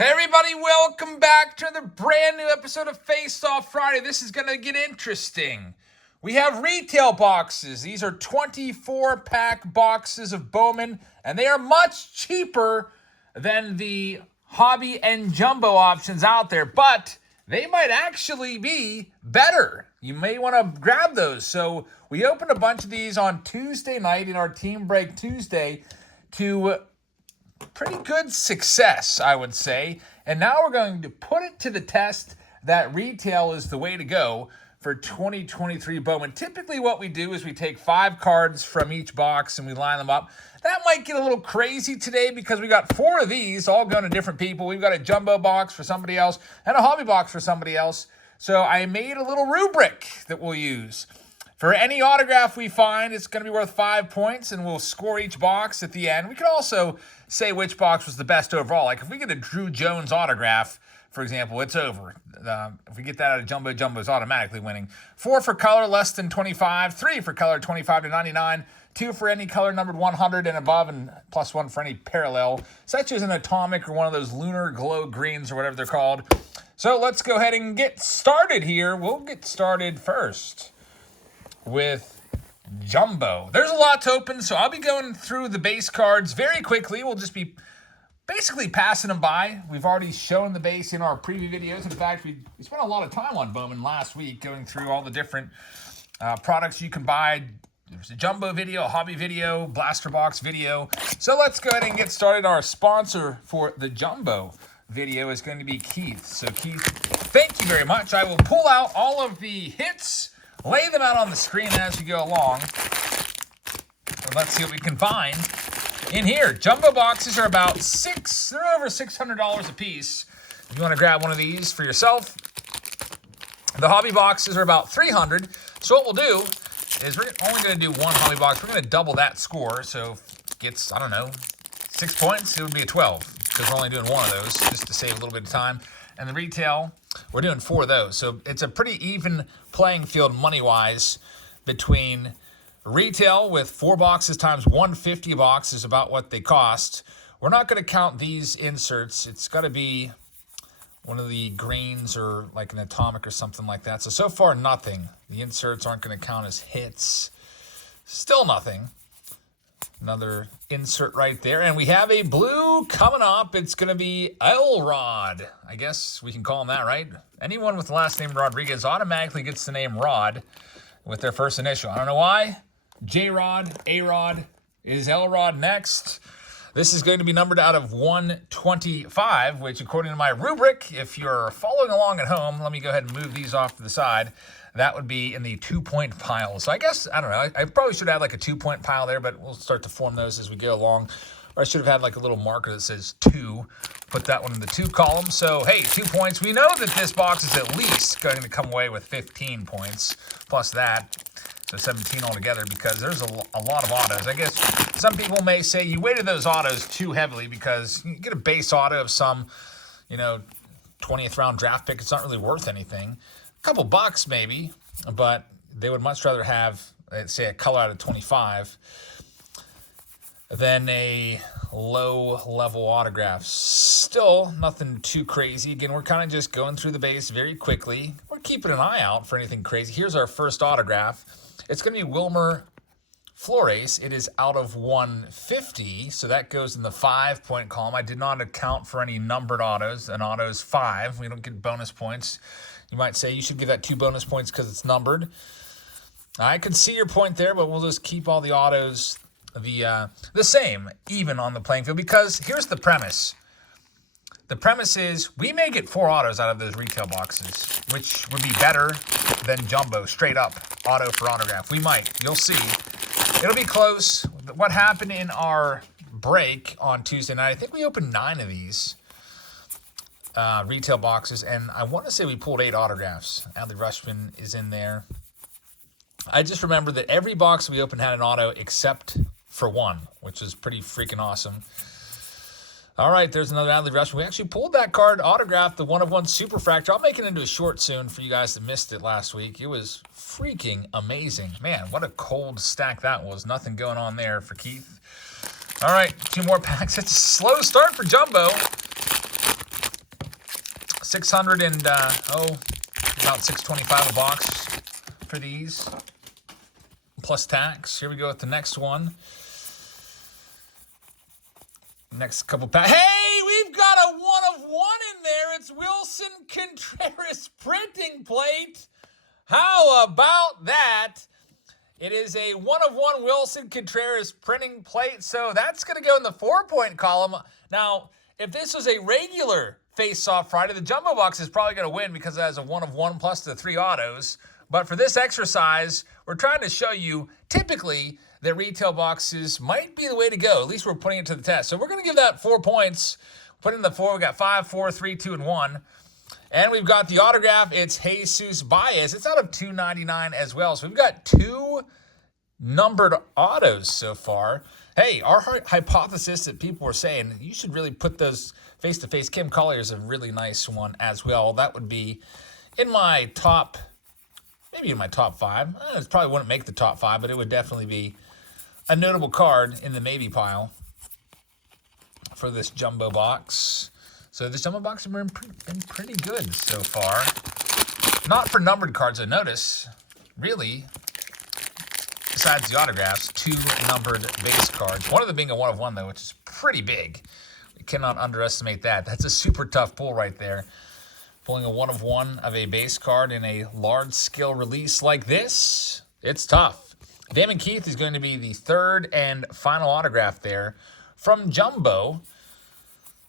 Hey everybody, welcome back to another brand new episode of Face Off Friday. This is going to get interesting. We have retail boxes. These are 24-pack boxes of BOWMAN, and they are much cheaper than the hobby and jumbo options out there, but they might actually be better. You may want to grab those. So we opened a bunch of these on Tuesday night in our Team Break Tuesday to pretty good success, I would say. And now we're going to put it to the test that retail is the way to go for 2023 BOWMAN. Typically what we do is we take 5 cards from each box and we line them up. That might get a little crazy today because we got 4 of these all going to different people. We've got a jumbo box for somebody else and a hobby box for somebody else. So I made a little rubric that we'll use. For any autograph we find, it's going to be worth 5 points, and we'll score each box at the end. We could also say which box was the best overall. Like if we get a Drew Jones autograph, for example, it's over. If we get that out of Jumbo, Jumbo's automatically winning. 4 for color less than 25, 3 for color 25 to 99, 2 for any color numbered 100 and above, and plus 1 for any parallel, such as an atomic or one of those lunar glow greens or whatever they're called. So let's go ahead and get started here. We'll get started first with jumbo. There's a lot to open, so I'll be going through the base cards very quickly. We'll just be basically passing them by. We've already shown the base in our preview videos. In fact, we spent a lot of time on BOWMAN last week going through all the different products you can buy. There's a jumbo video, a hobby video, blaster box video. So let's go ahead and get started. Our sponsor for the jumbo video is going to be Keith. So Keith, thank you very much. I will pull out all of the hits, lay them out on the screen as we go along. So let's see what we can find in here. Jumbo boxes are about they're over $600 a piece. If you want to grab one of these for yourself. The hobby boxes are about $300. So what we'll do is we're only going to do one hobby box. We're going to double that score. So if it gets, 6 points, it would be a 12 because we're only doing one of those just to save a little bit of time. And the retail, we're doing 4 of those. So it's a pretty even playing field money-wise between retail with 4 boxes times 150 a box is about what they cost. We're not going to count these inserts. It's got to be one of the greens or like an atomic or something like that. So far, nothing. The inserts aren't going to count as hits. Still nothing. Another insert right there. And we have a blue coming up. It's going to be Elrod. I guess we can call him that, right? Anyone with the last name Rodriguez automatically gets the name Rod with their first initial. I don't know why. J-Rod, A-Rod. Is Elrod next? This is going to be numbered out of 125, which according to my rubric, if you're following along at home, let me go ahead and move these off to the side. That would be in the 2-point pile. So I guess, I don't know, I probably should have like a 2-point pile there, but we'll start to form those as we go along. Or I should have had like a little marker that says 2. Put that one in the 2 column. So, hey, 2 points. We know that this box is at least going to come away with 15 points, plus that. So 17 altogether because there's a lot of autos. I guess some people may say you weighted those autos too heavily because you get a base auto of some, 20th round draft pick. It's not really worth anything. A couple bucks maybe, but they would much rather have, let's say, a color out of 25 than a low-level autograph. Still, nothing too crazy. Again, we're kind of just going through the base very quickly. We're keeping an eye out for anything crazy. Here's our first autograph. It's going to be Wilmer Flores. It is out of 150, so that goes in the 5-point column. I did not account for any numbered autos. An auto is 5. We don't get bonus points. You might say you should give that 2 bonus points because it's numbered. I could see your point there, but we'll just keep all the autos the same, even on the playing field, because here's the premise. The premise is we may get 4 autos out of those retail boxes, which would be better than jumbo, straight up, auto for autograph. We might. You'll see. It'll be close. What happened in our break on Tuesday night, I think we opened 9 of these retail boxes, and I want to say we pulled 8 autographs. Adley Rutschman is in there. I just remember that every box we opened had an auto except for 1, which is pretty freaking awesome. All right, there's another Adley Rutschman. We actually pulled that card autographed, the 1/1 Superfractor. I'll make it into a short soon for you guys that missed it last week. It was freaking amazing. Man, what a cold stack that was. Nothing going on there for Keith. All right, 2 more packs. It's a slow start for Jumbo. 600 and, about $6.25 a box for these, plus tax. Here we go with the next one. Next couple packs. Hey, we've got a 1 of 1 in there. It's Wilson Contreras printing plate. How about that? It is a 1 of 1 Wilson Contreras printing plate. So that's going to go in the 4-point column. Now, if this was a regular face-off Friday, the jumbo box is probably going to win because it has a 1 of 1 plus the 3 autos. But for this exercise, we're trying to show you typically that retail boxes might be the way to go. At least we're putting it to the test. So we're going to give that 4 points. Put in the 4. We got 5, 4, 3, 2, and 1. And we've got the autograph. It's Jesus Baez. It's out of $2.99 as well. So we've got 2 numbered autos so far. Hey, our hypothesis that people were saying, you should really put those face-to-face. Kim Collier is a really nice one as well. That would be in my top, maybe in my top 5. It probably wouldn't make the top 5, but it would definitely be a notable card in the maybe pile for this jumbo box. So this jumbo box has been pretty good so far. Not for numbered cards, I notice, really, besides the autographs, 2 numbered base cards. One of them being a 1 of 1, though, which is pretty big. We cannot underestimate that. That's a super tough pull right there. Pulling a 1 of 1 of a base card in a large-scale release like this, it's tough. Damon Keith is going to be the 3rd and final autograph there from Jumbo.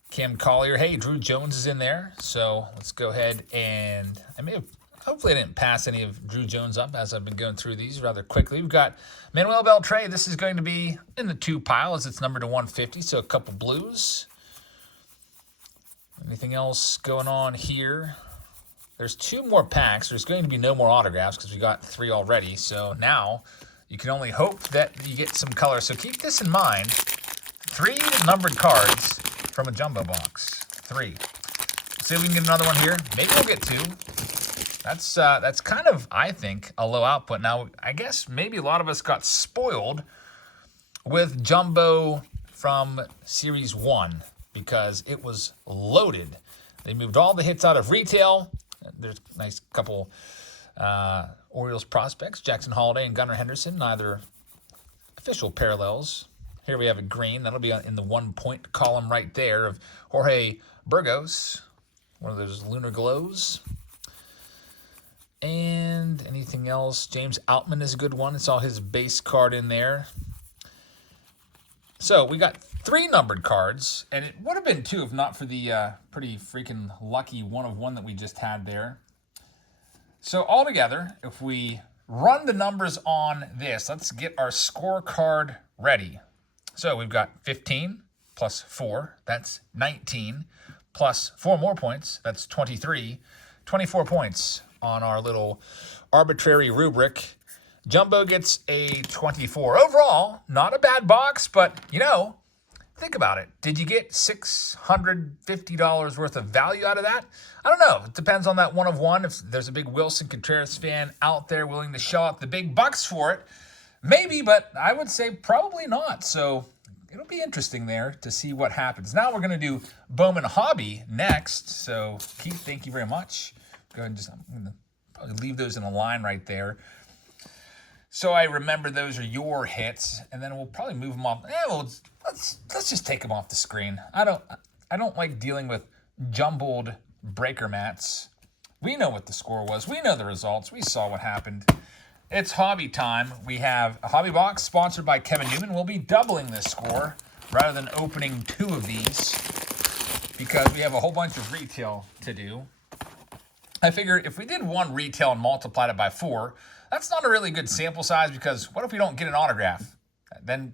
Kim Collier. Hey, Drew Jones is in there. So let's go ahead and hopefully I didn't pass any of Drew Jones up as I've been going through these rather quickly. We've got Manuel Beltre. This is going to be in the 2 pile as it's numbered to 150, so a couple blues. Anything else going on here? There's 2 more packs. There's going to be no more autographs because we got 3 already. So now you can only hope that you get some color. So keep this in mind. 3 numbered cards from a jumbo box. 3. Let's see if we can get another one here. Maybe we'll get 2. That's kind of, I think, a low output. Now, I guess maybe a lot of us got spoiled with jumbo from Series 1 because it was loaded. They moved all the hits out of retail. There's a nice couple Orioles prospects, Jackson Holliday and Gunnar Henderson, neither official parallels. Here we have a green. That'll be in the 1-point column right there of Jorge Burgos, one of those lunar glows. And anything else? James Outman is a good one. It's all his base card in there. So we got 3 numbered cards, and it would have been 2 if not for the pretty freaking lucky 1 of 1 that we just had there. So altogether, if we run the numbers on this, let's get our scorecard ready. So we've got 15 plus 4, that's 19, plus 4 more points, that's 23, 24 points on our little arbitrary rubric. Jumbo gets a 24. Overall, not a bad box, but, think about it. Did you get $650 worth of value out of that? I don't know. It depends on that 1 of 1. If there's a big Wilson Contreras fan out there willing to shell out the big bucks for it, maybe, but I would say probably not. So it'll be interesting there to see what happens. Now we're going to do Bowman Hobby next. So Keith, thank you very much. Go ahead and I'm going to probably leave those in a line right there. So I remember those are your hits, and then we'll probably move them off. Let's just take them off the screen. I don't like dealing with jumbled breaker mats. We know what the score was. We know the results. We saw what happened. It's hobby time. We have a hobby box sponsored by Kevin Newman. We'll be doubling this score rather than opening 2 of these because we have a whole bunch of retail to do. I figure if we did 1 retail and multiplied it by 4, that's not a really good sample size because what if we don't get an autograph? Then,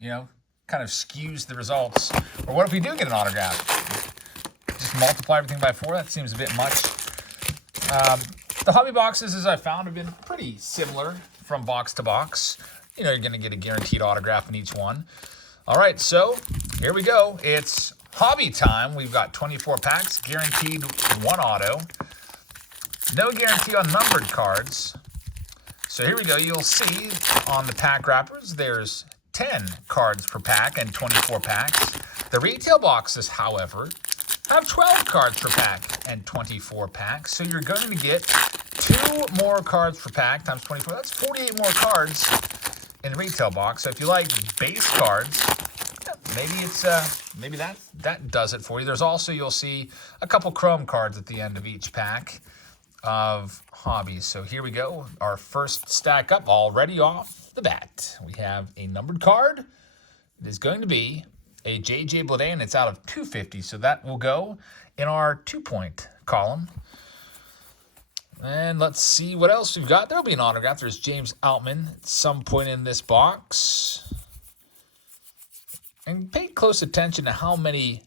kind of skews the results. Or what if we do get an autograph? Just multiply everything by 4? That seems a bit much. The hobby boxes, as I found, have been pretty similar from box to box. You're going to get a guaranteed autograph in each one. All right, so here we go. It's hobby time. We've got 24 packs, guaranteed 1 auto. No guarantee on numbered cards. So here we go. You'll see on the pack wrappers, there's 10 cards per pack and 24 packs. The retail boxes, however, have 12 cards per pack and 24 packs. So you're going to get 2 more cards per pack times 24. That's 48 more cards in the retail box. So if you like base cards, maybe that does it for you. There's also, you'll see a couple chrome cards at the end of each pack of hobbies. So here we go. Our first stack up already off the bat. We have a numbered card. It is going to be a J.J. Bleday, and it's out of 250. So that will go in our 2-point column. And let's see what else we've got. There'll be an autograph. There's James Outman at some point in this box. And pay close attention to how many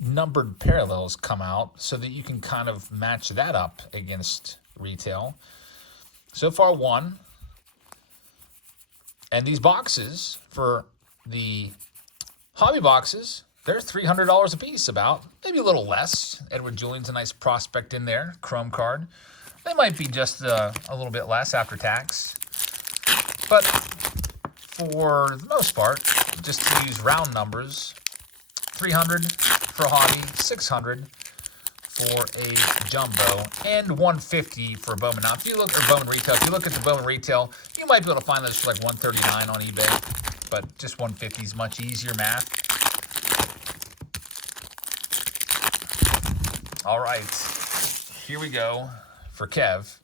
numbered parallels come out so that you can kind of match that up against retail. So far, 1. And these boxes, for the hobby boxes, they're $300 a piece, about. Maybe a little less. Edward Julian's a nice prospect in there. Chrome card. They might be just a little bit less after tax. But for the most part, just to use round numbers, $300 for a hobby, $600 for a jumbo, and $150 for a Bowman. Now, if you look at Bowman retail, if you look at the Bowman retail, you might be able to find those for like $139 on eBay, but just $150 is much easier math. All right, here we go for Kev.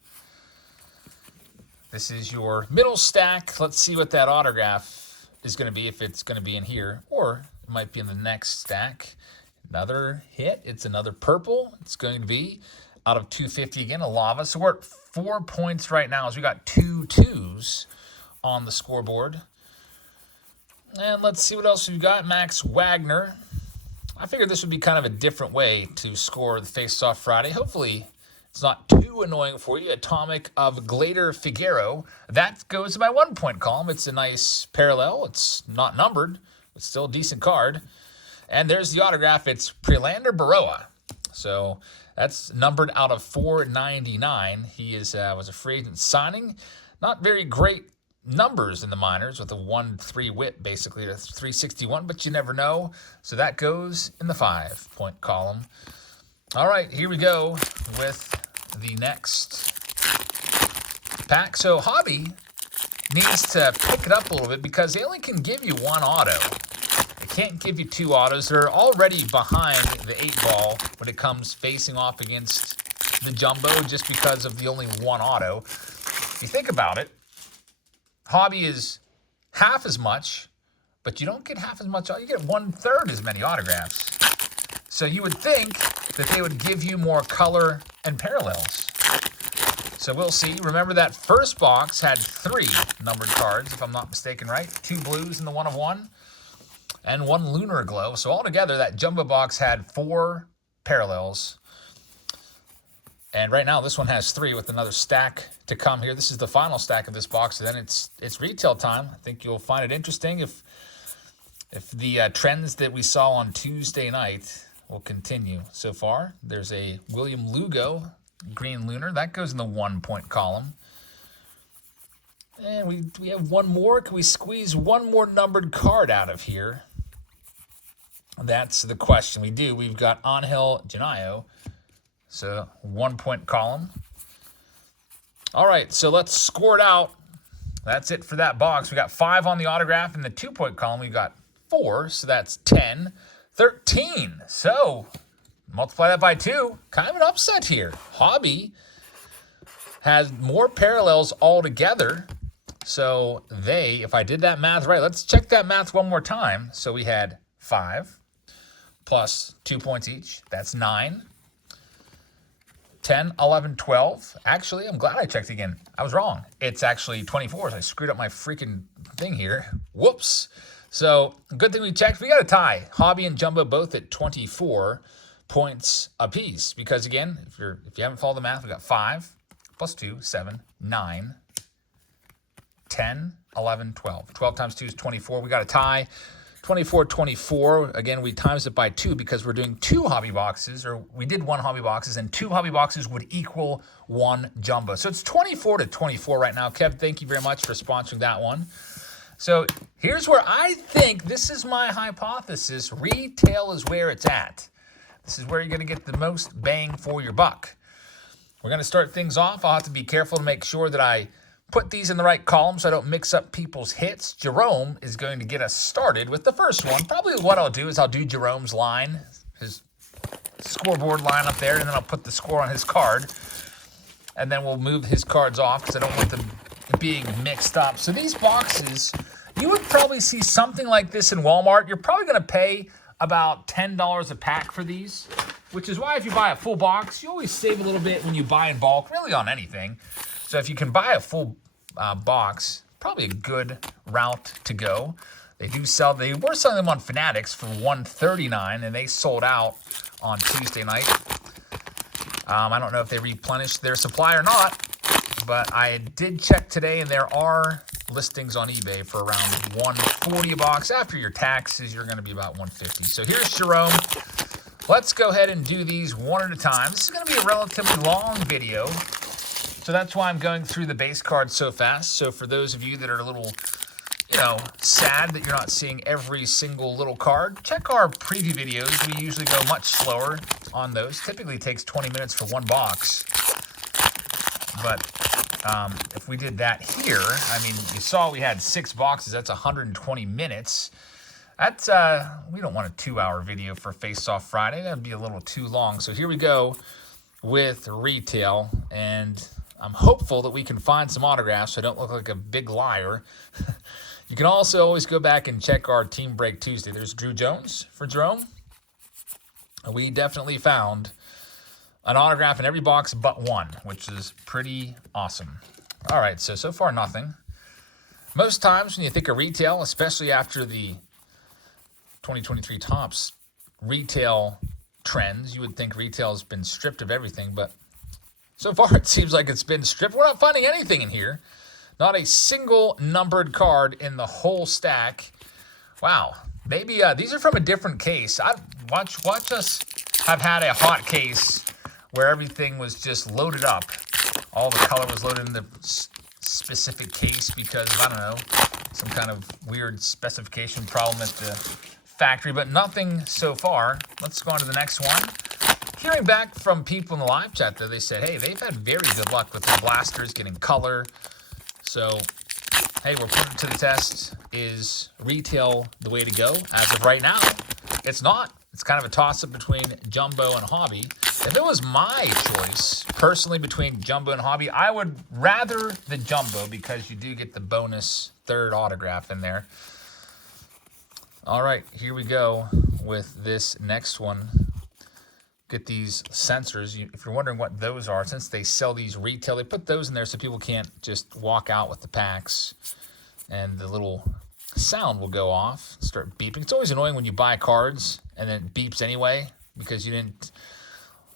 This is your middle stack. Let's see what that autograph is going to be, if it's going to be in here, or it might be in the next stack. Another hit. It's another purple. It's going to be out of 250 again, a lava. So we're at 4 points right now as we got 2 2s on the scoreboard. And let's see what else we've got. Max Wagner. I figured this would be kind of a different way to score the Face-Off Friday. Hopefully it's not too annoying for you. Atomic of Glader Figueroa. That goes to my 1-point column. It's a nice parallel. It's not numbered, but still a decent card. And there's the autograph. It's Prelander Baroa. So that's numbered out of 499. He was a free agent signing. Not very great numbers in the minors with a 1-3 whip, basically, to 361, but you never know. So that goes in the 5-point column. All right, here we go with the next pack. So Hobby needs to pick it up a little bit because they only can give you 1 auto. They can't give you 2 autos. They're already behind the 8-ball when it comes facing off against the jumbo just because of the only 1 auto. If you think about it, Hobby is half as much, but you don't get half as much. You get 1/3 as many autographs. So you would think that they would give you more color and parallels. So we'll see. Remember that first box had 3 numbered cards, if I'm not mistaken, right? 2 blues in the 1 of 1 and 1 lunar glow. So altogether, that jumbo box had 4 parallels. And right now, this one has 3 with another stack to come here. This is the final stack of this box. And then it's retail time. I think you'll find it interesting if the trends that we saw on Tuesday night will continue. So far, there's a William Lugo green lunar. That goes in the 1-point column. And we have 1 more. Can we squeeze 1 more numbered card out of here? That's the question. We do. We've got Angel Genayo. So 1-point column. All right, so let's score it out. That's it for that box. We got 5 on the autograph. In the 2-point column, we got 4. So that's 10, 13. So multiply that by 2. Kind of an upset here. Hobby has more parallels altogether. So if I did that math right, let's check that math one more time. So we had 5 plus 2 points each. That's 9. 10, 11, 12. Actually, I'm glad I checked again. I was wrong. It's actually 24. So I screwed up my freaking thing here. Whoops. So good thing we checked. We got a tie. Hobby and Jumbo both at 24 points apiece. Because again, if you haven't followed the math, we got 5 plus 2, 7, 9, 10, 11, 12. 12 times 2 is 24. We got a tie. 24, 24. Again, we times it by 2 because we're doing 2 hobby boxes, or we did 1 hobby boxes, and 2 hobby boxes would equal 1 jumbo. So it's 24 to 24 right now. Kev, thank you very much for sponsoring that one. So here's where I think, this is my hypothesis, retail is where it's at. This is where you're going to get the most bang for your buck. We're going to start things off. I'll have to be careful to make sure that I put these in the right column so I don't mix up people's hits. Jerome is going to get us started with the first one. Probably what I'll do is I'll do Jerome's line, his scoreboard line up there, and then I'll put the score on his card. And then we'll move his cards off because I don't want them being mixed up. So these boxes, you would probably see something like this in Walmart. You're probably going to pay about $10 a pack for these, which is why if you buy a full box, you always save a little bit when you buy in bulk, really on anything. So if you can buy a full box, probably a good route to go. They were selling them on Fanatics for $139, and they sold out on Tuesday night. I don't know if they replenished their supply or not, but I did check today, and there are listings on eBay for around $140 a box. After your taxes, you're going to be about $150. So here's Jerome. Let's go ahead and do these one at a time. This is going to be a relatively long video, so that's why I'm going through the base cards so fast. So for those of you that are a little, sad that you're not seeing every single little card, check our preview videos. We usually go much slower on those. Typically takes 20 minutes for one box. But if we did that here, I mean, you saw we had 6 boxes. That's 120 minutes. That's, we don't want a 2-hour video for Face Off Friday. That'd be a little too long. So here we go with retail, and I'm hopeful that we can find some autographs so I don't look like a big liar. You can also always go back and check our Team Break Tuesday. There's Drew Jones for Jerome. We definitely found an autograph in every box but one, which is pretty awesome. All right, so far nothing. Most times when you think of retail, especially after the 2023 Topps retail trends, you would think retail has been stripped of everything, but so far it seems like it's been stripped. We're not finding anything in here. Not a single numbered card in the whole stack. Wow. Maybe these are from a different case. Watch us have had a hot case where everything was just loaded up. All the color was loaded in the specific case because of, I don't know, some kind of weird specification problem at the factory, but nothing so far. Let's go on to the next one. Hearing back from people in the live chat, though, they said, hey, they've had very good luck with their blasters getting color. So, hey, we're putting it to the test. Is retail the way to go? As of right now, it's not. It's kind of a toss-up between Jumbo and Hobby. If it was my choice, personally, between Jumbo and Hobby, I would rather the Jumbo because you do get the bonus third autograph in there. All right, here we go with this next one. Get these sensors. If you're wondering what those are, since they sell these retail, they put those in there so people can't just walk out with the packs and the little sound will go off, start beeping. It's always annoying when you buy cards and then it beeps anyway because you didn't,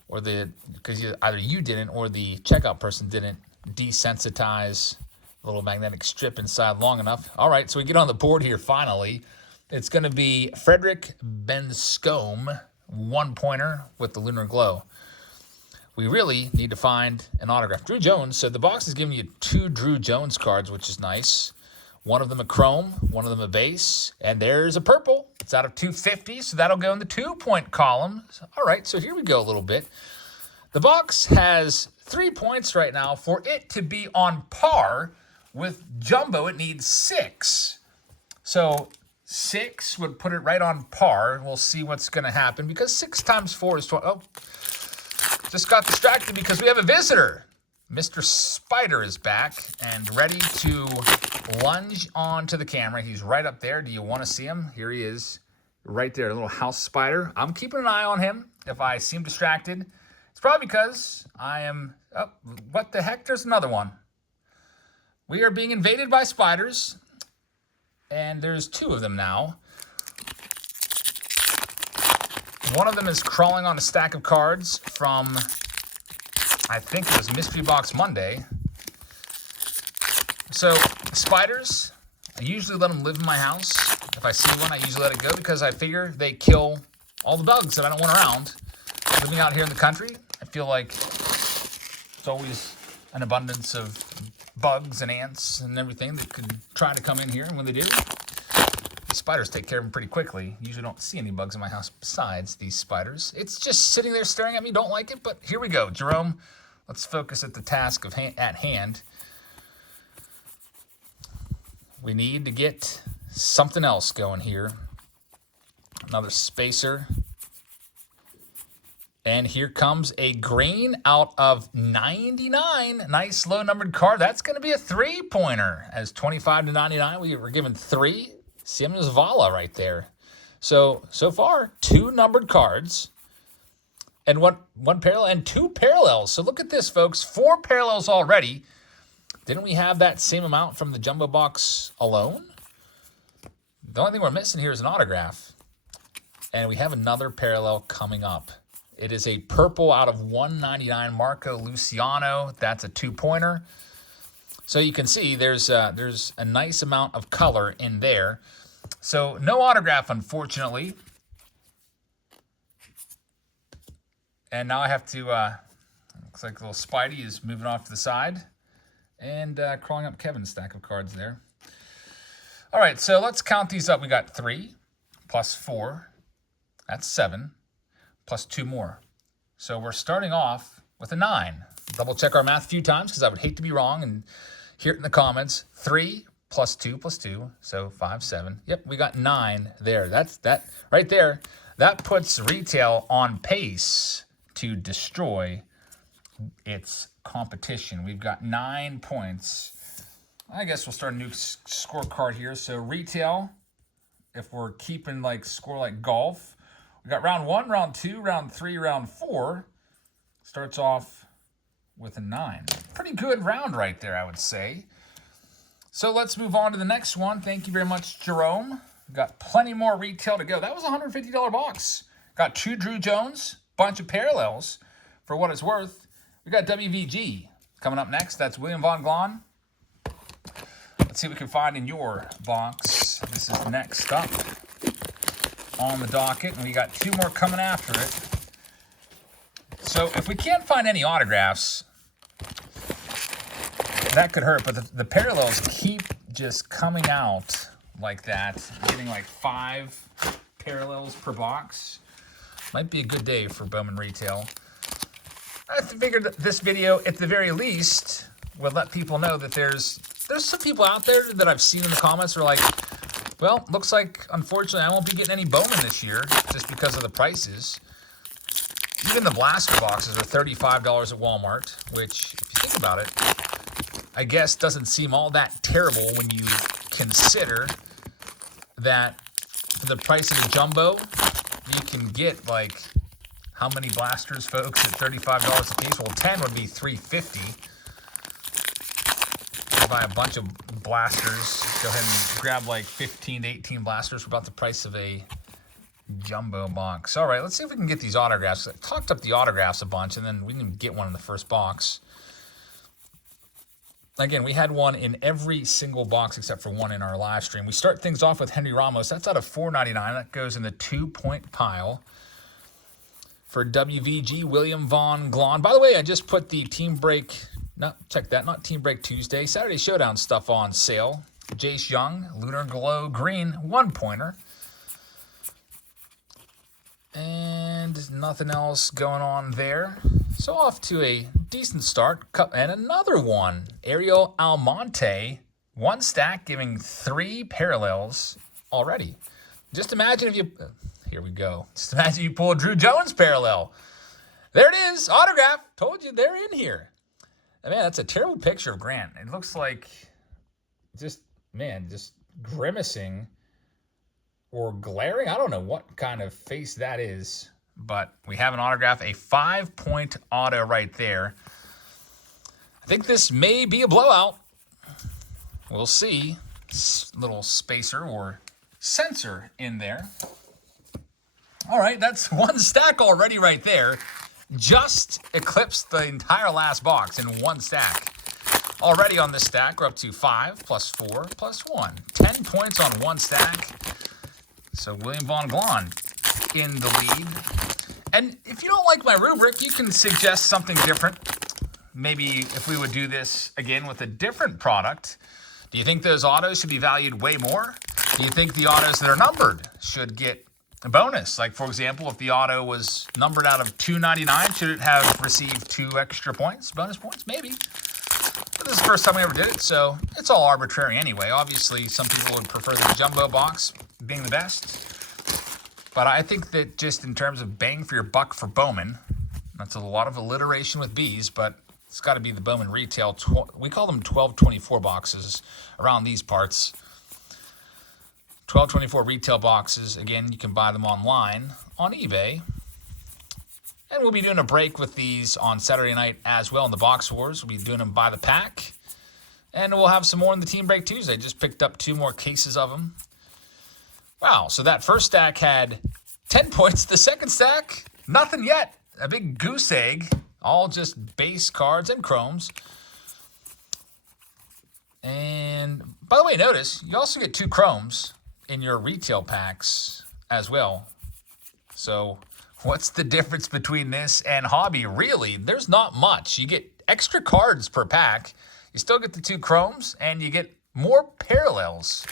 or either you didn't or the checkout person didn't desensitize the little magnetic strip inside long enough. All right, so we get on the board here finally. It's going to be Frederick Benscombe, 1-pointer with the Lunar Glow. We really need to find an autograph. Drew Jones, so the box is giving you 2 Drew Jones cards, which is nice. One of them a chrome, one of them a base, and there's a purple. It's out of 250, so that'll go in the 2-point column. All right, so here we go a little bit. The box has 3 points right now. For it to be on par with Jumbo, it needs 6. So 6 would put it right on par. We'll see what's going to happen because 6 times 4 is 20. Oh, just got distracted because we have a visitor. Mr. Spider is back and ready to lunge onto the camera. He's right up there. Do you want to see him? Here he is, right there, a little house spider. I'm keeping an eye on him. If I seem distracted, it's probably because I am... Oh, what the heck? There's another one. We are being invaded by spiders. And there's 2 of them now. One of them is crawling on a stack of cards from, I think it was Mystery Box Monday. So, spiders, I usually let them live in my house. If I see one, I usually let it go because I figure they kill all the bugs that I don't want around. Living out here in the country, I feel like it's always an abundance of bugs and ants and everything that could try to come in here, and when they do, These spiders take care of them pretty quickly. Usually don't see any bugs in my house besides these spiders. It's just sitting there staring at me. Don't like it, but here we go. Jerome, let's focus at the task at hand. We need to get something else going here. Another spacer. And here comes a green out of 99. Nice low-numbered card. That's going to be a 3-pointer. As 25 to 99, we were given 3. Siemens Vala right there. So far, 2 numbered cards. And one parallel and 2 parallels. So look at this, folks. 4 parallels already. Didn't we have that same amount from the jumbo box alone? The only thing we're missing here is an autograph. And we have another parallel coming up. It is a purple out of 199 Marco Luciano. That's a 2-pointer. So you can see there's a nice amount of color in there. So no autograph, unfortunately. And now I have to, looks like little Spidey is moving off to the side and crawling up Kevin's stack of cards there. All right, so let's count these up. We got 3 plus 4. That's 7. Plus 2 more. So we're starting off with a 9. Double check our math a few times because I would hate to be wrong and hear it in the comments. 3 plus 2 plus 2, so 5, 7. Yep, we got 9 there. That's that right there. That puts retail on pace to destroy its competition. We've got 9 points. I guess we'll start a new scorecard here. So retail, if we're keeping like score like golf, we got round 1, round 2, round 3, round 4. Starts off with a 9. Pretty good round right there, I would say. So let's move on to the next one. Thank you very much, Jerome. We've got plenty more retail to go. That was a $150 box. Got 2 Drew Jones, bunch of parallels for what it's worth. We got WVG coming up next. That's William Von Glahn. Let's see what we can find in your box. This is next up on the docket, and we got 2 more coming after it. So if we can't find any autographs, that could hurt, but the parallels keep just coming out like that, getting like 5 parallels per box. Might be a good day for Bowman Retail. I figured that this video, at the very least, would let people know that there's some people out there that I've seen in the comments who are like, well, looks like, unfortunately, I won't be getting any Bowman this year just because of the prices. Even the blaster boxes are $35 at Walmart, which, if you think about it, I guess doesn't seem all that terrible when you consider that for the price of a jumbo, you can get, like, how many blasters, folks, at $35 a piece? Well, 10 would be $350. Buy a bunch of blasters. Go ahead and grab like 15 to 18 blasters for about the price of a jumbo box. All right, let's see if we can get these autographs. I talked up the autographs a bunch, and then we didn't get one in the first box. Again, we had one in every single box except for one in our live stream. We start things off with Henry Ramos. That's out of $4.99. That goes in the 2-point pile. For WVG, William Von Glahn. By the way, I just put the Team Break... No, check that. Not Team Break Tuesday. Saturday Showdown stuff on sale. Jace Young, Lunar Glow Green, 1-pointer. And nothing else going on there. So off to a decent start. And another one. Ariel Almonte, 1 stack, giving 3 parallels already. Just imagine if you... Here we go. Just imagine you pull a Drew Jones parallel. There it is. Autograph. Told you they're in here. Man, that's a terrible picture of Grant. It looks like just grimacing or glaring. I don't know what kind of face that is, but we have an autograph, a 5-point auto right there. I think this may be a blowout. We'll see. Little spacer or sensor in there. All right, that's 1 stack already right there. Just eclipsed the entire last box in 1 stack. Already on this stack, we're up to 5 plus 4 plus 1. 10 points on 1 stack. So William Von Glahn in the lead. And if you don't like my rubric, you can suggest something different. Maybe if we would do this again with a different product. Do you think those autos should be valued way more? Do you think the autos that are numbered should get a bonus? Like, for example, if the auto was numbered out of 299, should it have received 2 extra points, bonus points? Maybe. But this is the first time we ever did it, so it's all arbitrary anyway. Obviously, some people would prefer the jumbo box being the best. But I think that just in terms of bang for your buck for Bowman, that's a lot of alliteration with B's, but it's got to be the Bowman retail. We call them 1224 boxes around these parts. 1224 retail boxes. Again, you can buy them online on eBay. And we'll be doing a break with these on Saturday night as well in the Box Wars. We'll be doing them by the pack. And we'll have some more in the Team Break Tuesday. Just picked up 2 more cases of them. Wow, so that first stack had 10 points. The second stack, nothing yet. A big goose egg. All just base cards and chromes. And by the way, notice you also get 2 chromes in your retail packs as well. So what's the difference between this and hobby? Really, there's not much. You get extra cards per pack. You still get the 2 chromes, and you get more parallels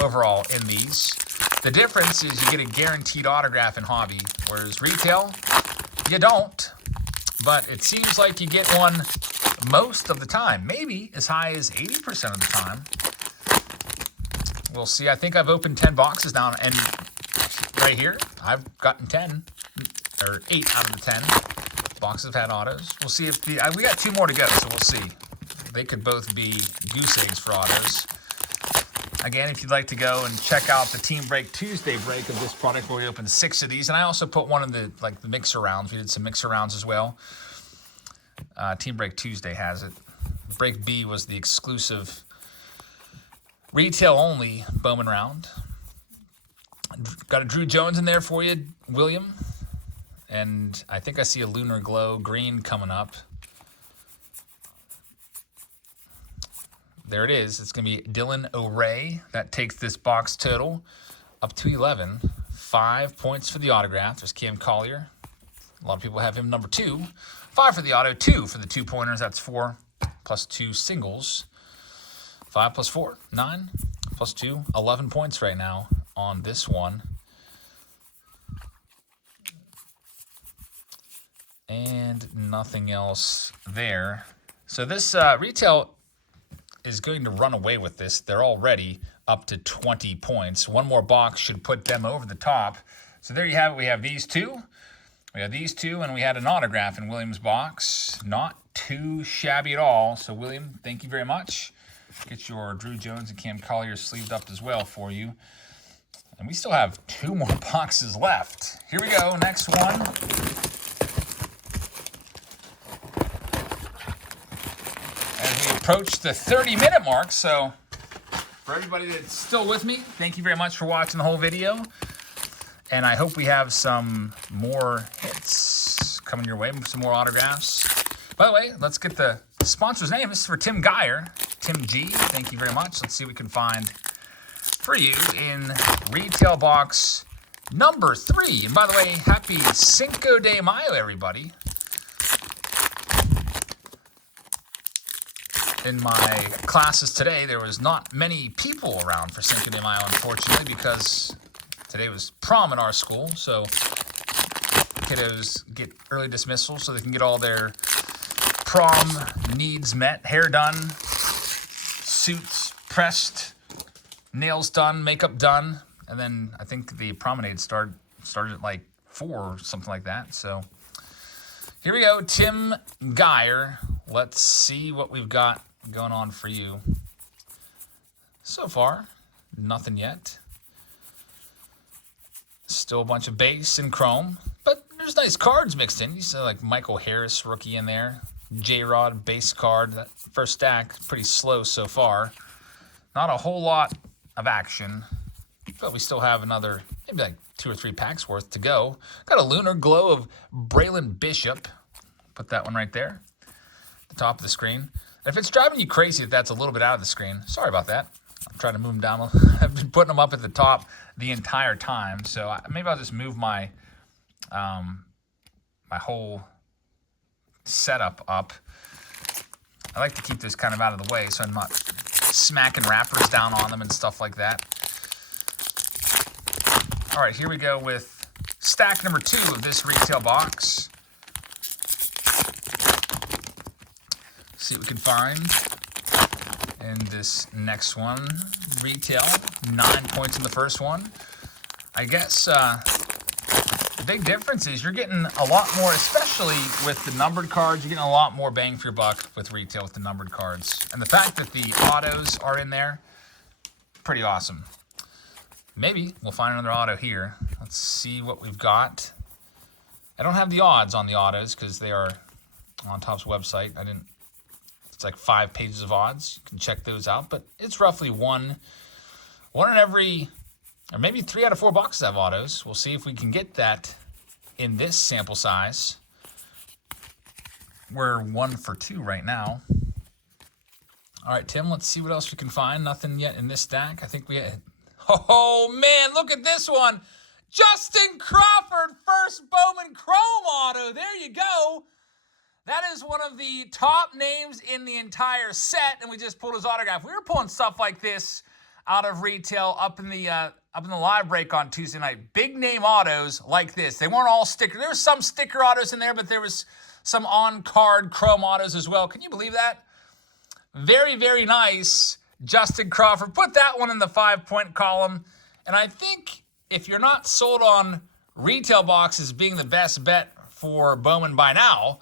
overall in these. The difference is you get a guaranteed autograph in hobby, whereas retail, you don't. But it seems like you get one most of the time, maybe as high as 80% of the time. We'll see. I think I've opened 10 boxes now, and right here, I've gotten 10, or 8 out of the 10 boxes have had autos. We'll see if we got 2 more to go, so we'll see. They could both be goose eggs for autos. Again, if you'd like to go and check out the Team Break Tuesday break of this product where we opened 6 of these, and I also put one in the mixer rounds. We did some mixer rounds as well. Team Break Tuesday has it. Break B was the exclusive retail-only Bowman round. Got a Drew Jones in there for you, William. And I think I see a Lunar Glow green coming up. There it is. It's going to be Dylan O'Ray. That takes this box total up to 11. 5 points for the autograph. There's Cam Collier. A lot of people have him number 2. 5 for the auto, 2 for the 2-pointers. That's 4 plus 2 singles. 5 plus 4, 9 plus 2, 11 points right now on this one. And nothing else there. So this retail is going to run away with this. They're already up to 20 points. One more box should put them over the top. So there you have it. We have these 2. We have these 2, and we had an autograph in William's box. Not too shabby at all. So William, thank you very much. Get your Drew Jones and Cam Collier sleeved up as well for you. And we still have 2 more boxes left. Here we go, next one. As we approach the 30-minute mark, so for everybody that's still with me, thank you very much for watching the whole video. And I hope we have some more hits coming your way, some more autographs. By the way, let's get the sponsor's name. This is for Tim Geyer. Tim G, thank you very much. Let's see what we can find for you in retail box number 3. And by the way, happy Cinco de Mayo, everybody. In my classes today, there was not many people around for Cinco de Mayo, unfortunately, because today was prom in our school. So kiddos get early dismissal so they can get all their prom needs met. Hair done, suits pressed, nails done, makeup done, and then I think the promenade started at like 4 or something like that. So here we go, Tim Geyer. Let's see what we've got going on for you. So far, nothing yet. Still a bunch of base and chrome, but there's nice cards mixed in. You see like Michael Harris, rookie in there. J-Rod, base card. That first stack, pretty slow so far. Not a whole lot of action, but we still have another, maybe like 2 or 3 packs worth to go. Got a Lunar Glow of Braylon Bishop. Put that one right there, at the top of the screen. And if it's driving you crazy that that's a little bit out of the screen, sorry about that. I'm trying to move them down. I've been putting them up at the top the entire time, so maybe I'll just move my my whole setup up. I like to keep this kind of out of the way so I'm not smacking wrappers down on them and stuff like that. All right, here we go with stack number 2 of this retail box. See what we can find in this next one. Retail, 9 points in the first one. I guess the big difference is you're getting a lot more, especially with the numbered cards, you're getting a lot more bang for your buck with retail with the numbered cards. And the fact that the autos are in there, pretty awesome. Maybe we'll find another auto here. Let's see what we've got. I don't have the odds on the autos because they are on Topps website. It's like 5 pages of odds. You can check those out, but it's roughly one in every, or maybe 3 out of 4 boxes have autos. We'll see if we can get that in this sample size. We're 1 for 2 right now. All right, Tim, let's see what else we can find. Nothing yet in this stack. I think we had, oh man, look at this one. Justin Crawford, first Bowman Chrome auto. There you go. That is one of the top names in the entire set, and we just pulled his autograph. We were pulling stuff like this out of retail up in the live break on Tuesday night. Big name autos like this. They weren't all sticker. There was some sticker autos in there, but there was some on-card chrome autos as well. Can you believe that? Very, very nice. Justin Crawford. Put that one in the 5-point column. And I think if you're not sold on retail boxes being the best bet for Bowman by now,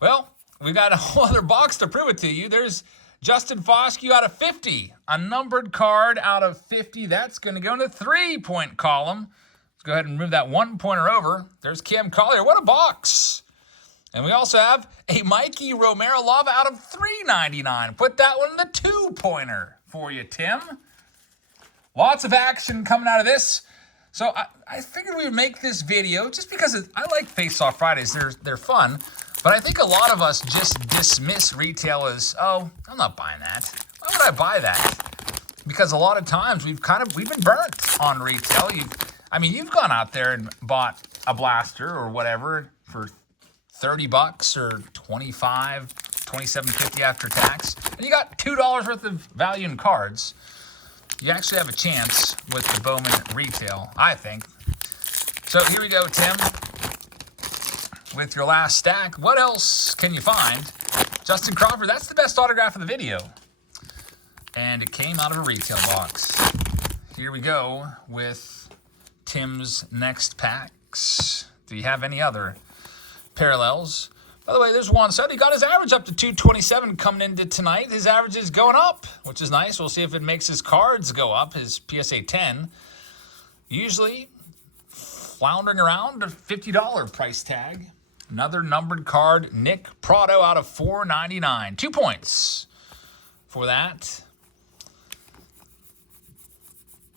well, we got a whole other box to prove it to you. There's Justin Foscue out of 50. A numbered card out of 50. That's going to go in the 3-point column. Let's go ahead and move that 1-pointer over. There's Cam Collier. What a box. And we also have a Mikey Romero Lava out of $3.99. Put that one in the 2-pointer for you, Tim. Lots of action coming out of this. So I figured we would make this video just because I like Face-Off Fridays. They're fun. But I think a lot of us just dismiss retail as, oh, I'm not buying that. Why would I buy that? Because a lot of times we've been burnt on retail. You've gone out there and bought a blaster or whatever for $30 or $25, $27.50 after tax, and you got $2 worth of value in cards. You actually have a chance with the Bowman retail, I think. So here we go, Tim. With your last stack, what else can you find? Justin Crawford, that's the best autograph of the video. And it came out of a retail box. Here we go with Tim's next packs. Do you have any other parallels? By the way, there's one. So he got his average up to 227 coming into tonight. His average is going up, which is nice. We'll see if it makes his cards go up, his PSA 10. Usually floundering around a $50 price tag. Another numbered card, Nick Prado out of $4.99. 2 points for that.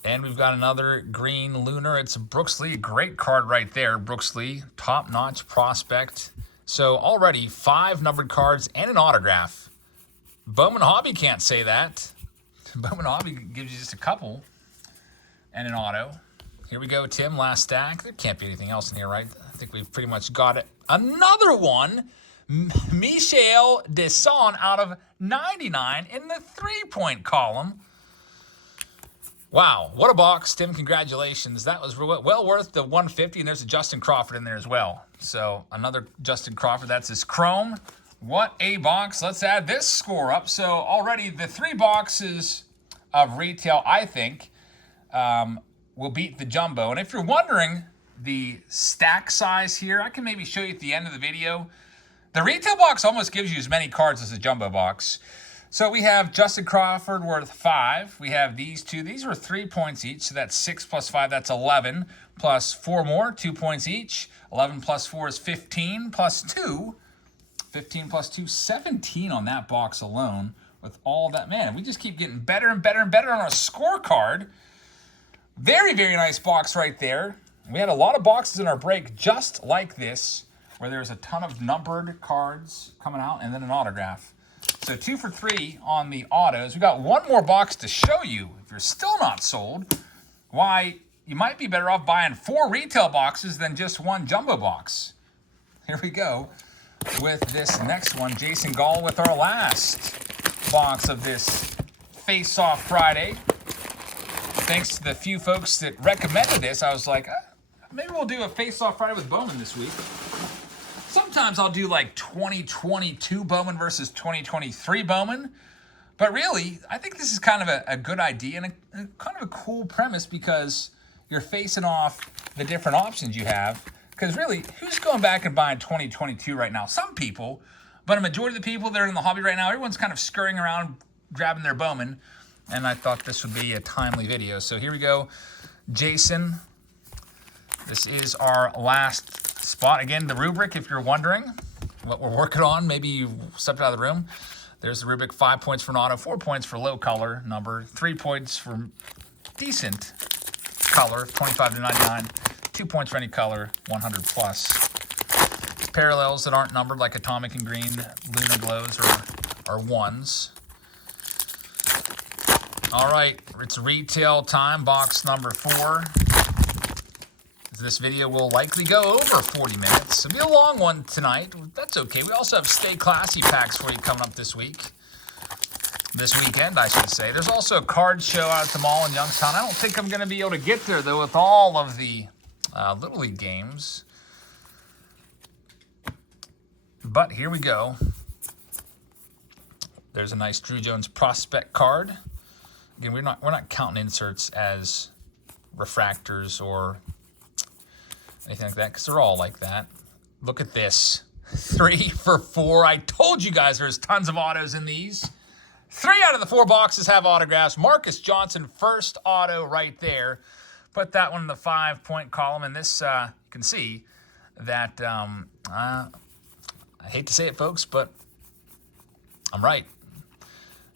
And we've got another green lunar. It's Brooks Lee. Great card right there. Brooks Lee, top-notch prospect. So already 5 numbered cards and an autograph. Bowman Hobby can't say that. Bowman Hobby gives you just a couple and an auto. Here we go, Tim. Last stack. There can't be anything else in here, right? I think we've pretty much got it. Another one. Michel Desson out of 99 in the 3-point column. Wow, what a box, Tim. Congratulations. That was well worth the $150, and there's a Justin Crawford in there as well. So another Justin Crawford. That's his chrome. What a box. Let's add this score up. So already the 3 boxes of retail, I think, will beat the jumbo. And if you're wondering the stack size here, I can maybe show you at the end of the video. The retail box almost gives you as many cards as the jumbo box. So we have Justin Crawford worth 5. We have these 2. These were 3 points each. So that's 6 plus 5. That's 11. Plus 4 more, 2 points each. 11 plus 4 is 15. Plus 2. 15 plus 2, 17 on that box alone. With all that, man, we just keep getting better and better and better on our scorecard. Very, very nice box right there. We had a lot of boxes in our break just like this, where there's a ton of numbered cards coming out and then an autograph. So 2 for 3 on the autos. We got one more box to show you. If you're still not sold, why you might be better off buying 4 retail boxes than just 1 jumbo box. Here we go with this next one. Jason Gall with our last box of this Face-Off Friday. thanks to the few folks that recommended this, I was like, maybe we'll do a face-off Friday with Bowman this week. Sometimes I'll do like 2022 Bowman versus 2023 Bowman. But really, I think this is kind of a good idea and a kind of a cool premise because you're facing off the different options you have. Because really, who's going back and buying 2022 right now? Some people, but a majority of the people that are in the hobby right now, everyone's kind of scurrying around grabbing their Bowman. And I thought this would be a timely video. So here we go. Jason, this is our last spot. Again, the rubric, if you're wondering what we're working on, maybe you stepped out of the room. There's the rubric, 5 points for an auto, 4 points for low color number, 3 points for decent color, 25 to 99, 2 points for any color, 100 plus. Parallels that aren't numbered like Atomic and Green, Lunar Glows are ones. All right, it's retail time, box number 4. This video will likely go over 40 minutes. It'll be a long one tonight. That's okay. We also have Stay Classy packs for you coming up this week. This weekend, I should say. There's also a card show out at the mall in Youngstown. I don't think I'm going to be able to get there, though, with all of the Little League games. But here we go. There's a nice Drew Jones prospect card. Again, we're not counting inserts as refractors or anything like that, because they're all like that. Look at this. 3 for 4. I told you guys there's tons of autos in these. 3 out of the 4 boxes have autographs. Marcus Johnson, first auto right there. Put that one in the 5-point column. And this, you can see that, I hate to say it, folks, but I'm right.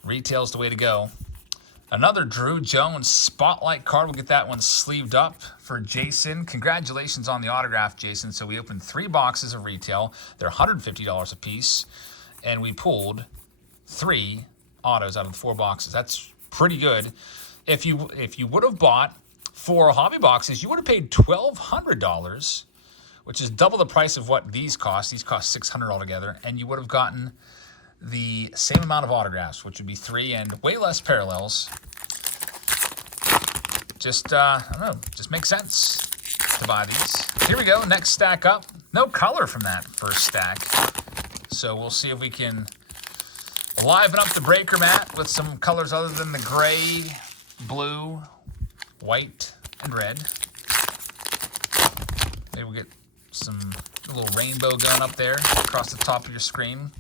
Retail's the way to go. Another Drew Jones Spotlight card. We'll get that one sleeved up for Jason. Congratulations on the autograph, Jason. So we opened 3 boxes of retail. They're $150 a piece. And we pulled 3 autos out of the 4 boxes. That's pretty good. If you would have bought 4 hobby boxes, you would have paid $1,200, which is double the price of what these cost. These cost $600 altogether. And you would have gotten the same amount of autographs, which would be 3 and way less parallels. Just, I don't know, just makes sense to buy these. Here we go, next stack up. No color from that first stack. So we'll see if we can liven up the breaker mat with some colors other than the gray, blue, white, and red. Maybe we'll get a little rainbow going up there across the top of your screen.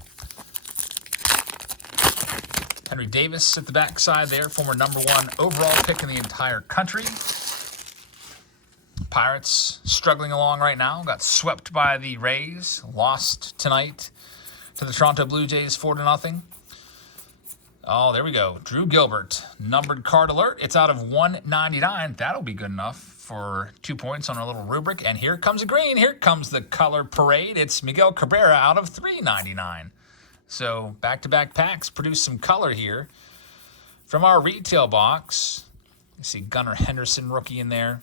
Henry Davis at the backside there, former #1 overall pick in the entire country. Pirates struggling along right now. Got swept by the Rays. Lost tonight to the Toronto Blue Jays 4-0. Oh, there we go. Drew Gilbert, numbered card alert. It's out of 199. That'll be good enough for 2 points on our little rubric. And here comes a green. Here comes the color parade. It's Miguel Cabrera out of 399. So back-to-back packs produce some color here. From our retail box, you see Gunnar Henderson rookie in there.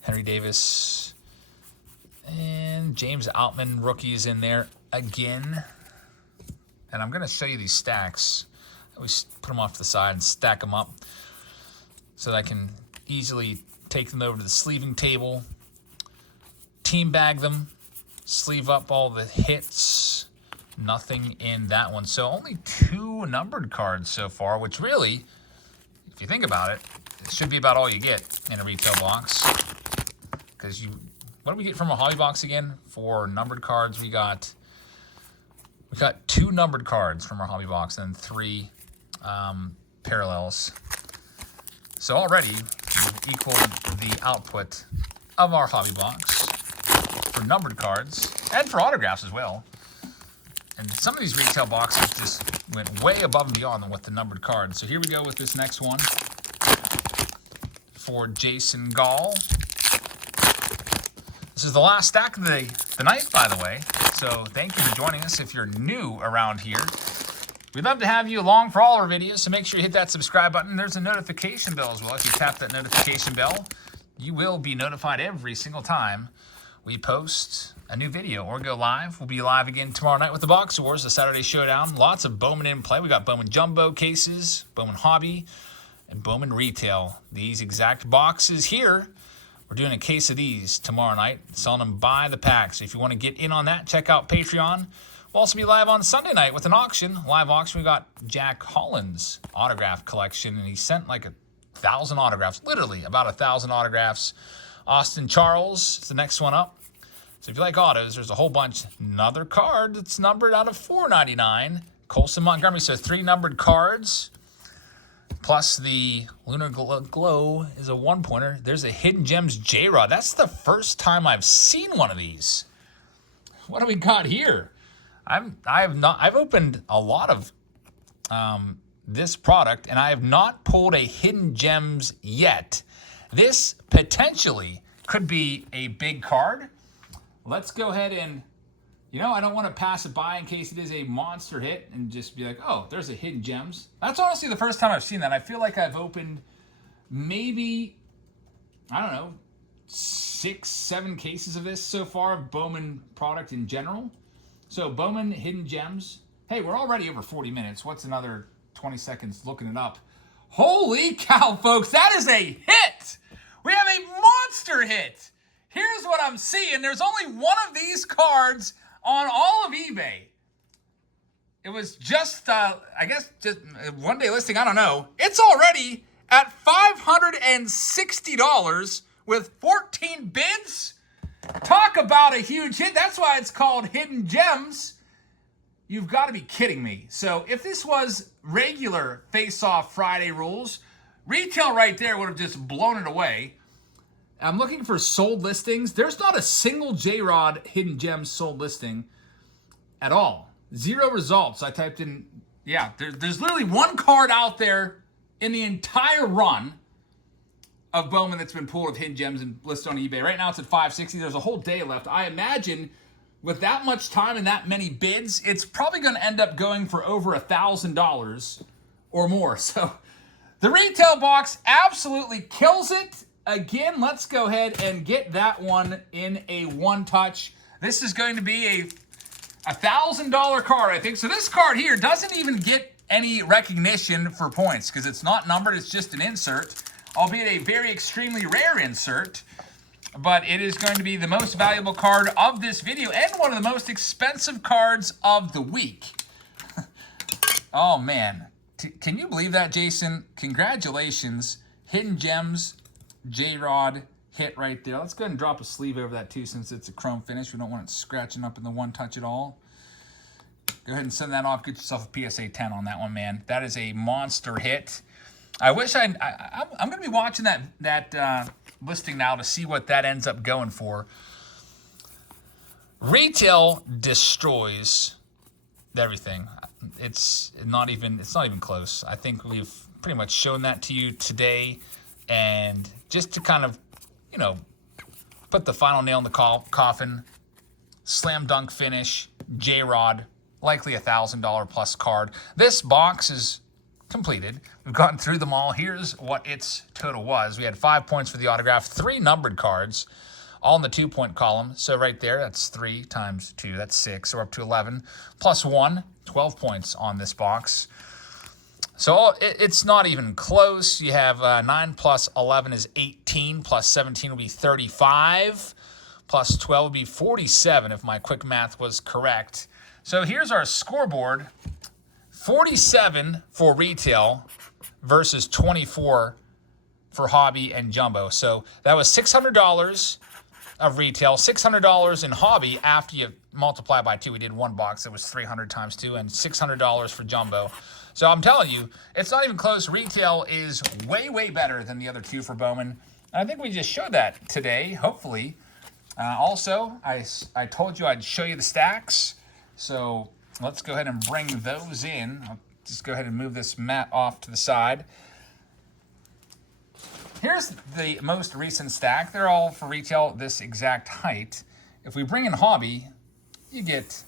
Henry Davis. And James Outman rookie is in there again. And I'm going to show you these stacks. I always put them off to the side and stack them up so that I can easily take them over to the sleeving table, team bag them, sleeve up all the hits. Nothing in that one. So only 2 numbered cards so far, which really, if you think about it, it should be about all you get in a retail box. Because what do we get from a hobby box again? For numbered cards, we got 2 numbered cards from our hobby box and 3 parallels. So already we've equaled the output of our hobby box for numbered cards and for autographs as well. And some of these retail boxes just went way above and beyond than with the numbered cards. So here we go with this next one for Jason Gall. This is the last stack of the night, by the way. So thank you for joining us if you're new around here. We'd love to have you along for all our videos, so make sure you hit that subscribe button. There's a notification bell as well. If you tap that notification bell, you will be notified every single time we post a new video or go live. We'll be live again tomorrow night with the Box Wars, the Saturday Showdown. Lots of Bowman in play. We got Bowman Jumbo cases, Bowman Hobby, and Bowman Retail. These exact boxes here. We're doing a case of these tomorrow night, selling them by the pack. So if you want to get in on that, check out Patreon. We'll also be live on Sunday night with an auction. Live auction, we got Jack Holland's autograph collection, and he sent like 1,000 autographs, literally about 1,000 autographs. Austin Charles is the next one up. So if you like autos, there's a whole bunch. Another card that's numbered out of $4.99. Colson Montgomery, so 3 numbered cards. Plus the Lunar Glow is a 1-pointer. There's a Hidden Gems J-Rod. That's the first time I've seen one of these. What do we got here? I've opened a lot of this product, and I have not pulled a Hidden Gems yet. This potentially could be a big card. Let's go ahead and, I don't want to pass it by in case it is a monster hit and just be like, oh, there's a Hidden Gems. That's honestly the first time I've seen that. I feel like I've opened maybe, 6, 7 cases of this so far, of Bowman product in general. So Bowman Hidden Gems. Hey, we're already over 40 minutes. What's another 20 seconds looking it up? Holy cow, folks, that is a hit! We have a monster hit! Here's what I'm seeing. There's only one of these cards on all of eBay. It was just, just one day listing. I don't know. It's already at $560 with 14 bids. Talk about a huge hit. That's why it's called Hidden Gems. You've got to be kidding me. So if this was regular Face-Off Friday rules, retail right there would have just blown it away. I'm looking for sold listings. There's not a single J-Rod Hidden Gems sold listing at all. 0 results. I typed in, there's literally one card out there in the entire run of Bowman that's been pulled of Hidden Gems and listed on eBay. Right now it's at $560. There's a whole day left. I imagine with that much time and that many bids, it's probably going to end up going for over $1,000 or more. So the retail box absolutely kills it. Again, let's go ahead and get that one in a one-touch. This is going to be a $1,000 card, I think. So this card here doesn't even get any recognition for points because it's not numbered. It's just an insert, albeit a very extremely rare insert. But it is going to be the most valuable card of this video and one of the most expensive cards of the week. Oh, man. Can you believe that, Jason? Congratulations. Hidden Gems J-Rod hit right there. Let's go ahead and drop a sleeve over that too since it's a chrome finish. We don't want it scratching up in the one touch at all. Go ahead and send that off. Get yourself a PSA 10 on that one, man. That is a monster hit. I wish I'm going to be watching that listing now to see what that ends up going for. Retail destroys everything. It's not even close. I think we've pretty much shown that to you today. And just to kind of, put the final nail in the coffin, slam dunk finish, J-Rod, likely $1,000 plus card. This box is completed. We've gotten through them all. Here's what its total was. We had 5 points for the autograph, 3 numbered cards, all in the 2-point column. So right there, that's 3 times 2, that's 6. So we're up to 11, plus 1, 12 points on this box. So it's not even close. You have 9 plus 11 is 18, plus 17 will be 35, plus 12 will be 47 if my quick math was correct. So here's our scoreboard. 47 for retail versus 24 for hobby and jumbo. So that was $600 of retail, $600 in hobby after you multiply by 2. We did one box that was 300 times 2 and $600 for jumbo. So I'm telling you, it's not even close. Retail is way, way better than the other 2 for Bowman. And I think we just showed that today, hopefully. Also, I told you I'd show you the stacks. So let's go ahead and bring those in. I'll just go ahead and move this mat off to the side. Here's the most recent stack. They're all for retail this exact height. If we bring in hobby, you get,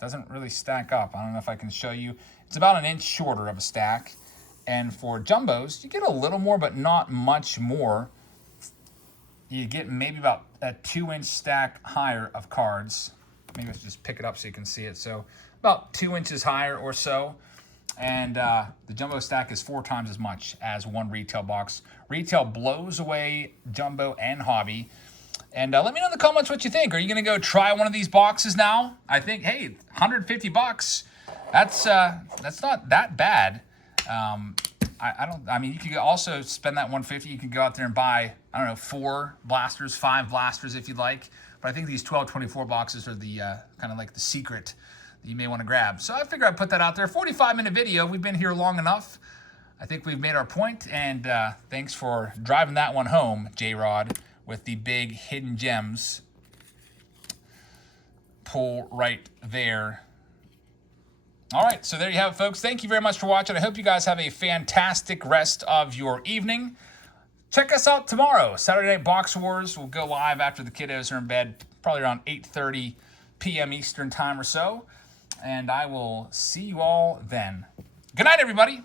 doesn't really stack up. I don't know if I can show you. It's about 1 inch shorter of a stack. And for jumbos, you get a little more, but not much more. You get maybe about a 2-inch stack higher of cards. Maybe let's just pick it up so you can see it. So about 2 inches higher or so. And the jumbo stack is 4 times as much as one retail box. Retail blows away jumbo and hobby. And let me know in the comments what you think. Are you going to go try one of these boxes now? I think, hey, $150. That's not that bad. I mean, you could also spend that $150. You could go out there and buy, I don't know, 4 blasters, 5 blasters if you'd like. But I think these 1224 boxes are the kind of like the secret that you may want to grab. So I figure I'd put that out there. 45-minute video. We've been here long enough. I think we've made our point. And thanks for driving that one home, J-Rod, with the big hidden gems pull right there. All right, so there you have it, folks. Thank you very much for watching. I hope you guys have a fantastic rest of your evening. Check us out tomorrow, Saturday Night Box Wars. We'll go live after the kiddos are in bed, probably around 8:30 p.m. Eastern time or so. And I will see you all then. Good night, everybody.